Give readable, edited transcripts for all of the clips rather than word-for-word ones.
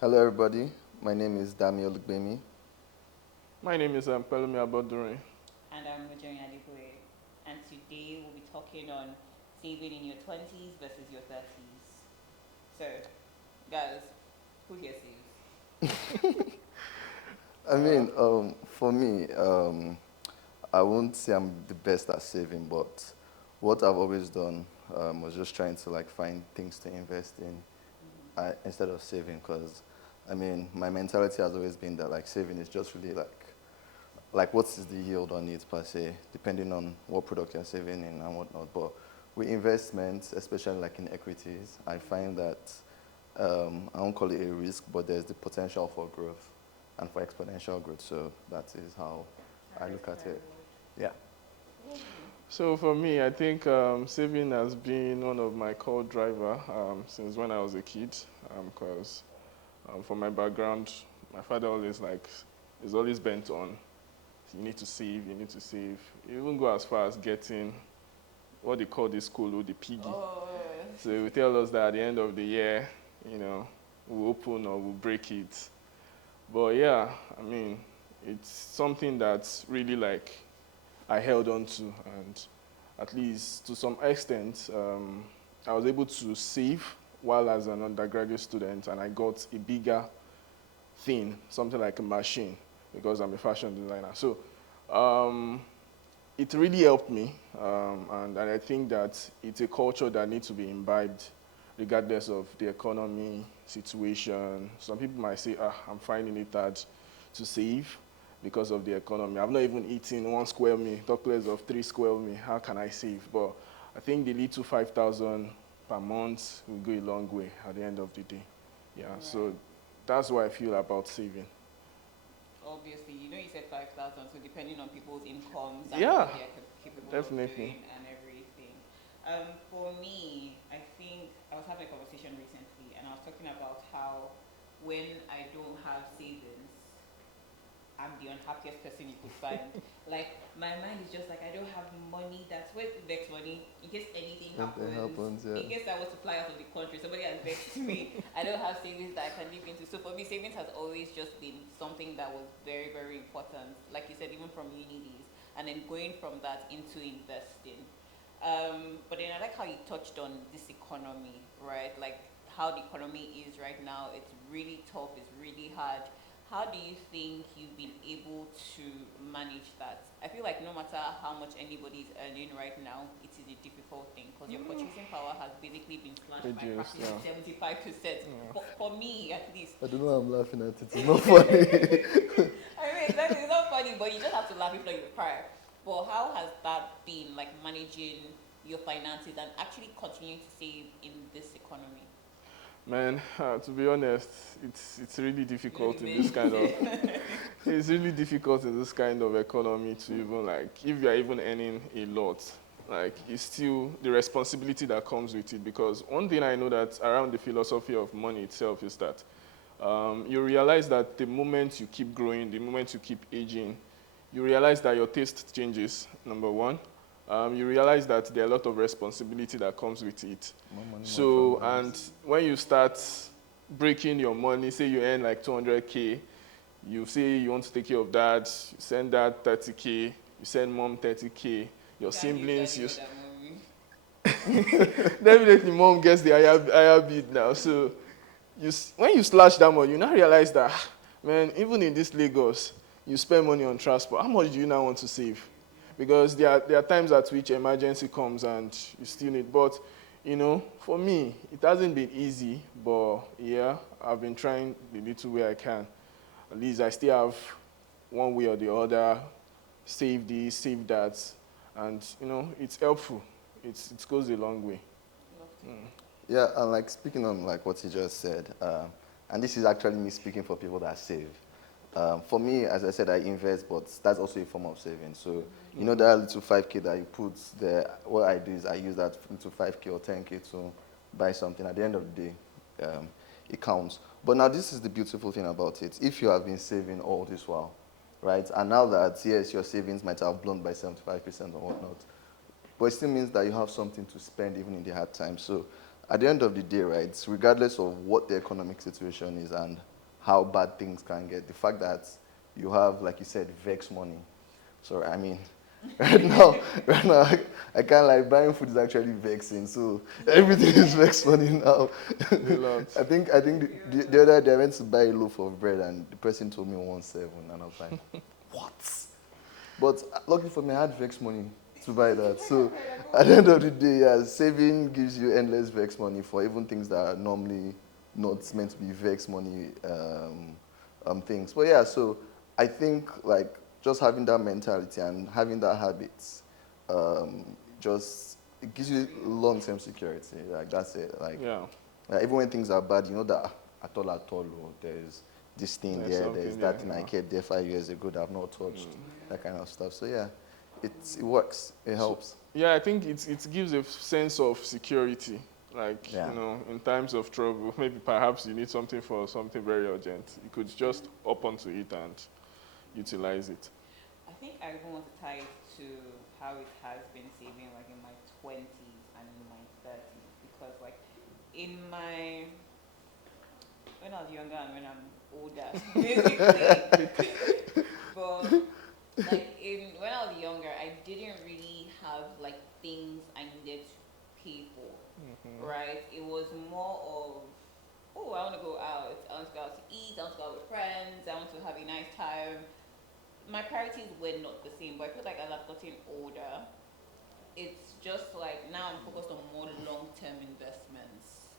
Hello, everybody. My name is Dami Olugbemi. My name is Pelumi Abodure. And I'm Mujari Adibwe. And today we'll be talking on saving in your 20s versus your 30s. So, guys, who here saves? I Uh, mean, for me, I won't say I'm the best at saving, but what I've always done was just trying to like find things to invest in instead of saving. Because, I mean, my mentality has always been that like saving is just really like what is the yield on it per se, depending on what product you're saving in and whatnot. But with investments, especially like in equities, I find that I won't call it a risk, but there's the potential for growth and for exponential growth. So that is how I Risk look at it. reward. Yeah. Lovely. so for me, I think saving has been one of my core driver since when I was a kid. Because for my background, my father always is always bent on you need to save, you need to save. He even go as far as getting what they call this school the piggy. Oh, So he will tell us that at the end of the year, you know, we'll open or we'll break it. But yeah, I mean, it's something that's really like I held on to, and at least to some extent, I was able to save while as an undergraduate student, and I got a bigger thing, something like a machine, because I'm a fashion designer. So um, it really helped me, and I think that it's a culture that needs to be imbibed regardless of the economy situation. Some people might say, I'm finding it hard to save because of the economy. I've not even eaten 1 square meal, talk less of 3 square meal. How can I save? But I think the little 5,000 per month will go a long way at the end of the day. Yeah, so right. that's what I feel about saving. Obviously, you said 5,000, so depending on people's incomes and Yeah, what they're capable of definitely. doing and everything. For me, I think I was having a conversation recently and I was talking about how when I don't have savings, I'm the unhappiest person you could find. Like my mind is just like I don't have money. That's where's the next money in case anything Something happens. happens, yeah. In case I was to fly out of the country, somebody has vexed me. I don't have savings that I can live into. So for me, savings has always just been something that was very, very important. Like you said, even from uni days, and then going from that into investing. But then I like how you touched on this economy, right? Like how the economy is right now. It's really tough. It's really hard. How do you think you've been able to manage that? I feel like no matter how much anybody is earning right now, it is a difficult thing because your purchasing power has basically been slashed by Reduced, practically yeah. 75%. For me, at least. I don't know why I'm laughing at it. It's not funny. I mean, exactly. It's not funny, but you just have to laugh if not you cry. But how has that been, like managing your finances and actually continuing to save in this economy? Man, to be honest, it's really You know difficult the in this kind of men. it's really difficult in this kind of economy to even like if you're even earning a lot, like it's still the responsibility that comes with it. Because one thing I know that around the philosophy of money itself is that you realize that the moment you keep growing, the moment you keep aging, you realize that your taste changes. Number one, you realize that there are a lot of responsibility that comes with it. More money, more So, problems. and when you start breaking your money, say you earn like 200K, you say you want to take care of that, you send that 30K, you send mom 30K, You your can't give siblings, daddy you more than mommy. definitely mom gets the higher bid now. So when you slash that money, you now realize that, man, even in this Lagos, you spend money on transport. How much do you now want to save? Because there are times at which emergency comes and you still need. But, for me, it hasn't been easy. But, yeah, I've been trying the little way I can. At least I still have one way or the other, save this, save that. And, it's helpful. It goes a long way. Love to Mm. hear. Yeah, and like speaking on like what you just said, and this is actually me speaking for people that save. For me, as I said, I invest, but that's also a form of saving. So, you know that little 5K that you put there, what I do is I use that little 5K or 10K to buy something. At the end of the day, it counts. But now this is the beautiful thing about it. If you have been saving all this while, right, and now that, yes, your savings might have blown by 75% or whatnot, but it still means that you have something to spend even in the hard times. So at the end of the day, right, regardless of what the economic situation is and how bad things can get, the fact that you have, like you said, vex money. So, I mean, right now, I can't like buying food is actually vexing. So everything is vex money now. A lot. I think the other day I went to buy a loaf of bread and the person told me 1.7 and I was like, what? But luckily for me, I had vex money to buy that. So at the end of the day, yeah, saving gives you endless vex money for even things that are normally not meant to be vex money things. But yeah, so I think like just having that mentality and having that habit, um, just it gives you long-term security. Like that's it. Like Yeah. even when things are bad, you know that at all, oh, there's this thing There's there, something there's there, that thing I yeah. kept there 5 years ago that I've not touched, that kind of stuff. So yeah, it works. It helps. Yeah, I think it gives a sense of security. Like, Yeah. in times of trouble, maybe perhaps you need something for something very urgent. You could just up onto it and utilize it. I think I even want to tie it to how it has been saving like in my 20s and in my 30s because like in my when I was younger and when I'm older basically but like in when I was younger I didn't really have like things I needed to pay for, right? It was more of, oh, I want to go out, I want to go out to eat, I want to go out with friends, I want to have a nice time. My priorities were not the same, but I feel like as I've gotten older, it's just like now I'm focused on more long-term investments.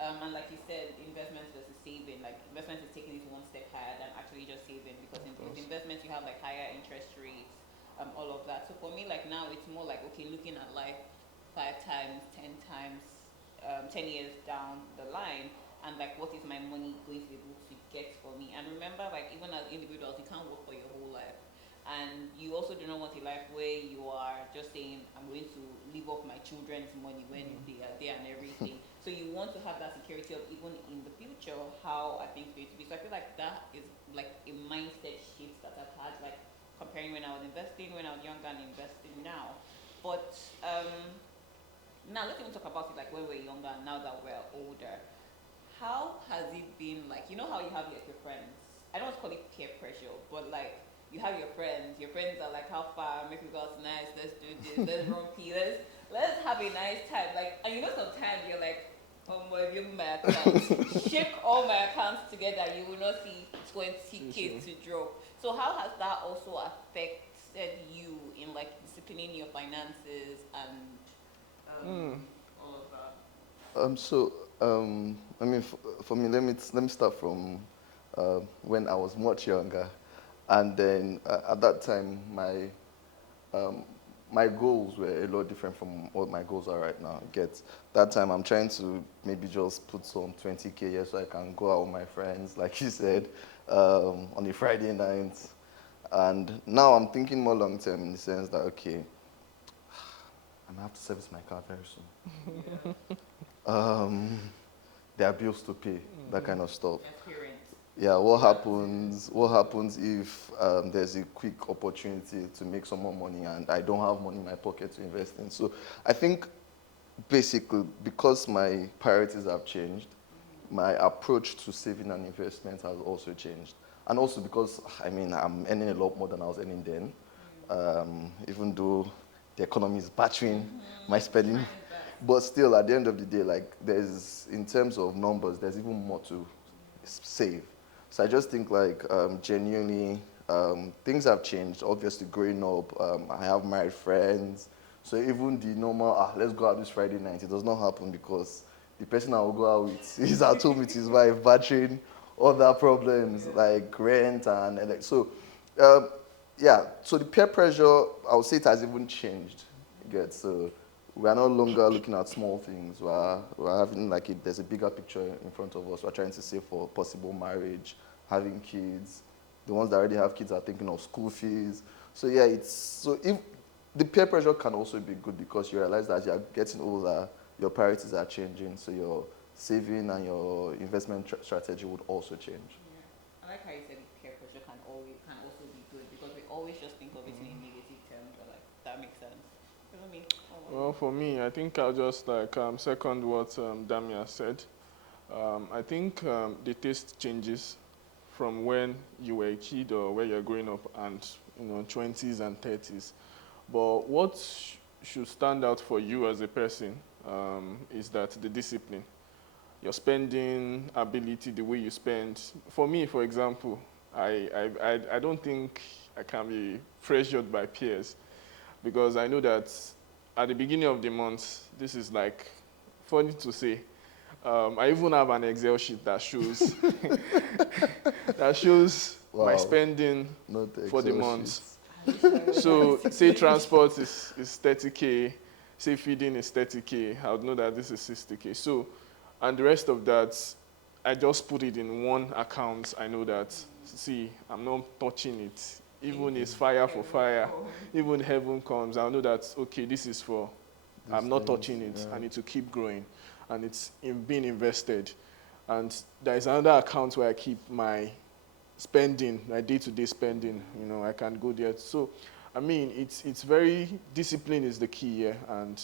And like you said, investments versus saving. Like investments is taking it one step higher than actually just saving because with investments you have like higher interest rates, all of that. So for me, like now it's more like okay, looking at life 5 times, 10 times, 10 years down the line, and like what is my money going to be able to get for me? And remember, like even as individuals, you can't work for your whole life. And you also do not want a life where you are just saying, I'm going to live off my children's money when they are there and everything. So you want to have that security of even in the future how I think it's going to be. So I feel like that is like a mindset shift that I've had, like comparing when I was investing when I was younger and investing now. But now let's even talk about it like when we're younger and now that we're older. How has it been like? You know how you have like your friends. I don't want to call it peer pressure, but like you have your friends. Your friends are like, how far? Make me go out tonight. Let's do this. Let's run pee. Let's have a nice time. Like, and you know sometimes you're like, oh my, give me my account. Shake all my accounts together. You will not see 20K to drop. So how has that also affected you in like disciplining your finances and all of that? So, I mean, for me, let me start from when I was much younger, and then at that time, um, my goals were a lot different from what my goals are right now. Get that time, I'm trying to maybe just put some 20K here so I can go out with my friends, like you said, on a Friday night. And now I'm thinking more long term in the sense that okay, I'm gonna have to service my car very soon. There are bills to pay, that kind of stuff. Experience. Yeah, what happens if there's a quick opportunity to make some more money and I don't have money in my pocket to invest in? So I think basically because my priorities have changed, my approach to saving and investment has also changed. And also because, I mean, I'm earning a lot more than I was earning then, even though the economy is battering my spending. Trying his best. But still, at the end of the day, like in terms of numbers, there's even more to save. So I just think like genuinely, things have changed. Obviously, growing up, I have married friends. So even the normal, let's go out this Friday night, it does not happen because the person I will go out with is at home with his wife, battering other problems like rent and so. Um, yeah, so the peer pressure, I would say it has even changed. You get so we are no longer looking at small things. We're having like there's a bigger picture in front of us. We're trying to save for possible marriage, having kids. The ones that already have kids are thinking of school fees. So yeah, if the peer pressure can also be good because you realize that you're getting older, your priorities are changing, so your saving and your investment strategy would also change. Yeah. I like how you said peer pressure can also be good because we always just think of it in a negative term, but like that makes sense. Let me. Well, for me, I think I'll just like second what Damia said. I think the taste changes from when you were a kid or when you're growing up and 20s and 30s. But what should stand out for you as a person is that the discipline, your spending ability, the way you spend. For me, for example, I don't think I can be pressured by peers because I know that at the beginning of the month, this is like funny to say. I even have an Excel sheet that shows that shows my Wow, spending not the for the Excel month. sheets. I wish I was So that say disciplined. transport is 30K, say feeding is 30K, I would know that this is 60K. So, and the rest of that, I just put it in one account. I know that, see, I'm not touching it. Even it's fire for fire, even heaven comes, I'll know that, okay, this is for, These I'm not things, touching it. yeah. I need to keep growing. And it's being invested. And there is another account where I keep my spending, my day-to-day spending. I can go there. So, I mean, it's very discipline is the key here, and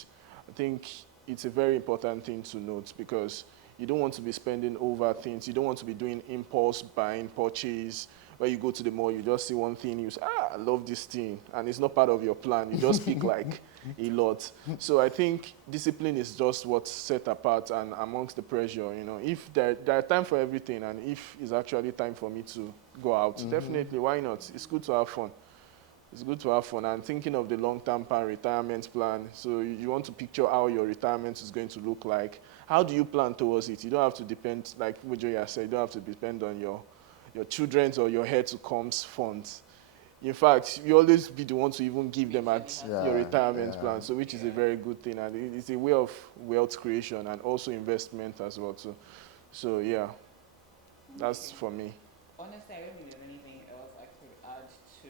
I think it's a very important thing to note because you don't want to be spending over things. You don't want to be doing impulse buying, purchase. Where you go to the mall, you just see one thing, you say, I love this thing, and it's not part of your plan. You just pick like a lot. So I think discipline is just what's set apart and amongst the pressure. If there are time for everything, and if it's actually time for me to go out, definitely, why not? It's good to have fun. It's good to have fun. And thinking of the long-term plan, retirement plan. So you want to picture how your retirement is going to look like. How do you plan towards it? You don't have to depend, like Mujoya said, you don't have to depend on your children's or your head to comes funds. In fact, you always be the one to even give them at Yeah, your retirement yeah. plan, so which is a very good thing, and it's a way of wealth creation and also investment as well too. So yeah, that's for me. Honestly, I don't think there's anything else I could add to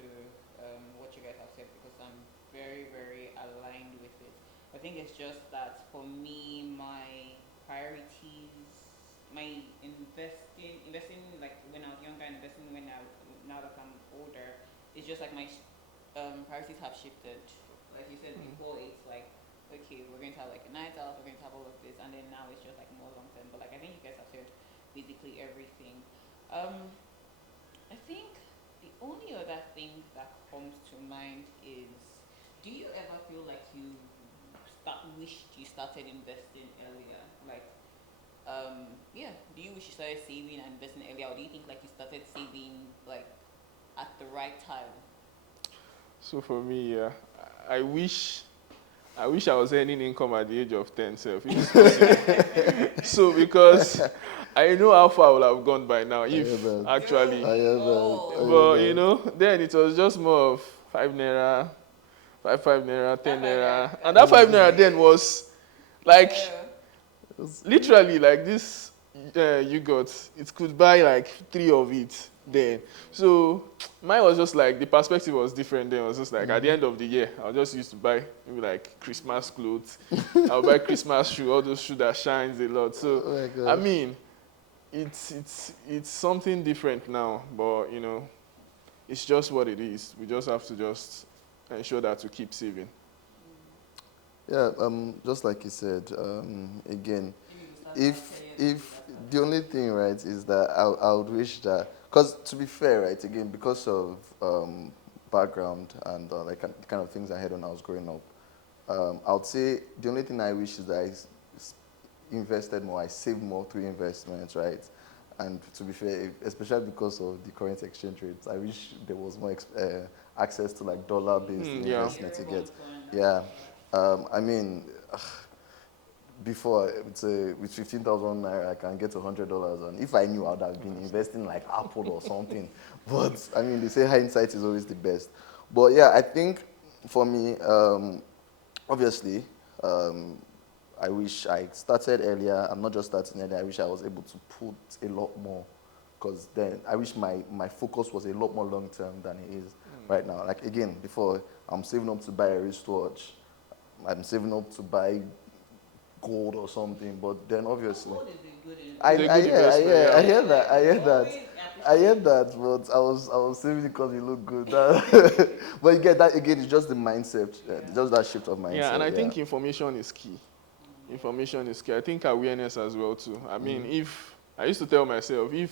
what you guys have said because I'm very, very aligned with it. I think it's just that for me, my priorities, my investing like when I was younger, investing now that I'm older, it's just like my priorities have shifted. Like you said before, it's like okay, we're going to have like a night out, we're going to have all of this, and then now it's just like more long term. But like I think you guys have said basically everything. Um, I think the only other thing that comes to mind is do you ever feel like you wished you started investing earlier? Like, yeah, do you wish you started saving and investing earlier, or do you think like you started saving like at the right time? So for me, yeah, I wish I wish I was earning income at the age of 10, self, if it's possible. So because I know how far I would have gone by now I if hear that. actually, I hear that. I hear but that. then it was just more of 5 naira, five naira, 10 naira, and that Mm. 5 naira then was like It's- literally like this yogurt. It could buy like 3 of it then. So mine was just like the perspective was different then. It was just like at the end of the year, I just used to buy maybe like Christmas clothes. I'll buy Christmas shoe, all those shoes that shines a lot. So Oh my I gosh. mean, it's something different now, but it's just what it is. We just have to just ensure that we keep saving. Yeah, just like you said, again, if the only thing, right, is that I would wish that, because to be fair, right, again, because of background and like the kind of things I had when I was growing up, I would say the only thing I wish is that invested more, I saved more through investments, right? And to be fair, especially because of the current exchange rates, I wish there was more access to like dollar-based Yeah. investments to get. Yeah, I mean, before with 15,000 naira, I can get $100, and if I knew, I'd have been investing like Apple or something. But I mean, they say hindsight is always the best. But yeah, I think for me, obviously, um, I wish I started earlier. I'm not just starting earlier. I wish I was able to put a lot more, because then I wish my focus was a lot more long term than it is right now. Like again, before I'm saving up to buy a wristwatch, I'm saving up to buy gold or something. But then obviously, Gold is a good I, It's a I, good yeah, I, investment, yeah, I yeah. hear that. I hear that. I heard that, but I was saving it because it looked good. But you get that again. It's just the mindset, just that shift of mindset. Yeah, and I think information is key. Information is key. I think awareness as well too. I mean, if I used to tell myself, if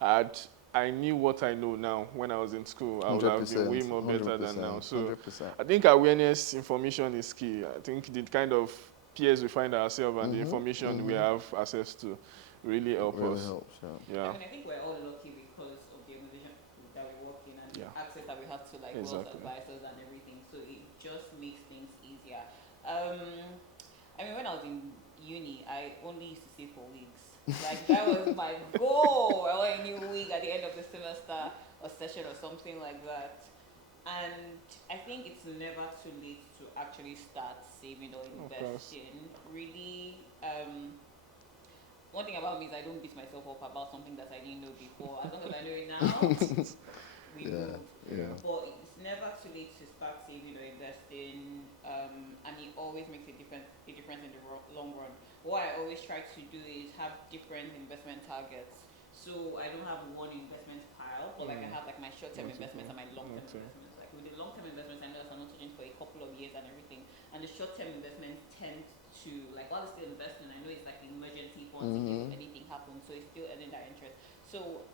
I knew what I know now when I was in school, I would have been way more better than now. So 100%. I think awareness, information is key. I think the kind of peers we find ourselves and the information we have access to really help Really us. helps. Yeah. I mean, I think we're all lucky because of the organization that we work in and the Yeah. access that we have to like wealth Exactly. advisors and everything. So it just makes things easier. I mean, when I was in uni, I only used to save for wigs. Like that was my goal. I want a new wig at the end of the semester or session or something like that. And I think it's never too late to actually start saving or Of course. investing. Really, one thing about me is I don't beat myself up about something that I didn't know before. As long as I know it now, we move. Yeah. But it's never too late to start saving or investing, and it always makes a difference in the long run. What I always try to do is have different investment targets. So I don't have one investment pile, but like I have like my short-term investments and my long-term investments. Like with the long-term investments, I know that I'm not touching for a couple of years and everything. And the short-term investments tend to, like while it's still investing, I know it's like an emergency fund in case anything happens, so it's still earning that interest. So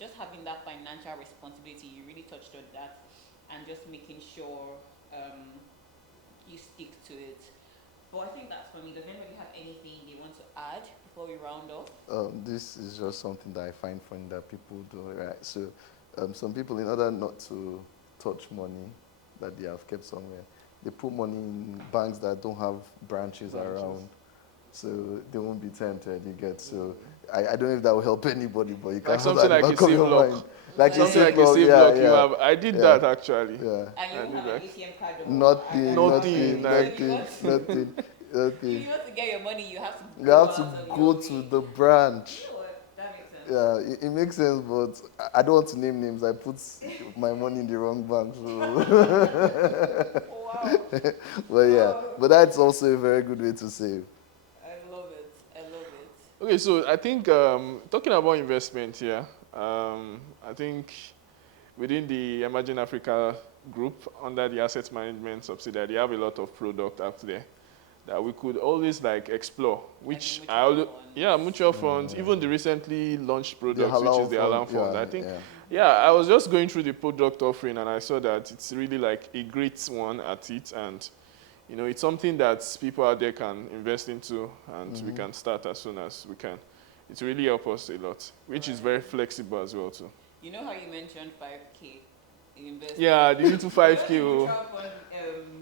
just having that financial responsibility, you really touched on that, and just making sure you stick to it. But I think that's for me. Does anybody have anything they want to add before we round off? This is just something that I find funny that people do, right? So, some people, in order not to touch money that they have kept somewhere, they put money in banks that don't have branches around, so they won't be tempted. You get so. I don't know if that will help anybody, but you can Like have something that in like the a back of save your block. mind. Like Something like a block, save yeah, block. yeah, You have. I did yeah. that actually. Yeah. And you I won't do have that. an ATM card. Nothing, Nothing, like- nothing. If you want to get your money, you have to. You have out to of go your to way. the branch. You know what? That makes sense. Yeah, it makes sense, but I don't want to name names. I put my money in the wrong bank. So. Oh, wow. But yeah, but that's also a very good way to save. I love it. I love it. Okay, so I think talking about investment here, I think within the Emerging Africa group under the asset management subsidiary, they have a lot of product out there that we could always like explore. Which mutual funds. mutual funds, even the recently launched The products, which is halal the Halal fund. yeah, I think, yeah. I was just going through the product offering and I saw that it's really like a great one at it, and you know, it's something that people out there can invest into, and we can start as soon as we can. It really helps us a lot, which is very flexible as well too. You know how you mentioned 5K investment? Yeah, the little 5K. Mutual fund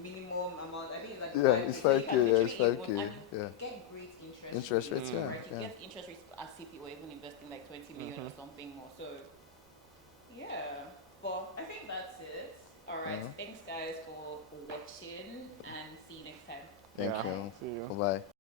minimum amount. I think it's like Yeah, it's 5K, So you can yeah, it's literally 5K, and you yeah. get great interest. Interest rates, yeah, Right? You yeah. get interest rates as if you were even investing like 20 million or something more. So yeah, but I think that's it. All right. Thanks guys for watching, and see you next time. Thank Yeah. you. See you. Bye-bye.